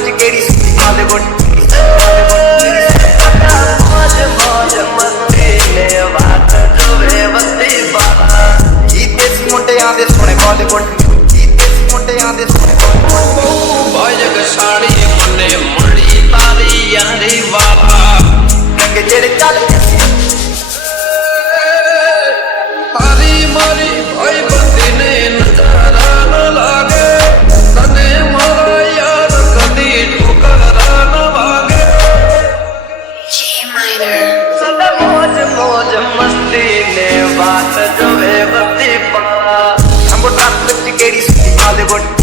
ਵਿੱਚ ਕਿਹੜੀ ਸੁੱਤੀ ਬਾਲੀਵੁੱਡ ਮੌਜ ਮੌਜ ਮਸਤੀ ਨੇ ਬਾਤ ਜੋਵੇ ਬੱਤੀ ਬਾਲਾ ਇਹ ਦੇਸੀ ਮੁੰਡਿਆਂ ਦੇ ਸੋਹਣੇ ਬਾਲੀਵੁੱਡ ਇਹ ਦੇਸੀ ਮੁੰਡਿਆਂ ਦੇ ਸੋਹਣੇ ਬਾਲੀਵੁੱਡ ਬਾਜਕ ਸਾੜੀ ਮੁੰਨੇ ਮੜੀ ਤਾਰੀ ਯਾਰੀ ਵਾਲਾ ਰੰਗ ਜਿਹੜੇ ਚੱਲਦੇ ਤਾਰੀ ਮਾਰੀ ਓਏ ਬੰਦੇ ਨੇ ਨਜ਼ਾਰਾ ਨਾ ਲਾਗੇ ਤਨੇ ਮਾਰਾ ਯਾਰ ਕਦੀ ਠੁਕਰਾ ਨਾ ਵਾਗੇ ਸਦਾ ਮੌਜ ਮੌਜ ਮਸਤੀ ਨੇ ਬਾਤ ਜੋਵੇ ਬੱਤੀ ਬਾਲਾ ਅੰਬਰ ਵਿੱਚ ਕਿਹੜੀ ਸੁੱਤੀ ਬਾਲੀਵੁੱਡ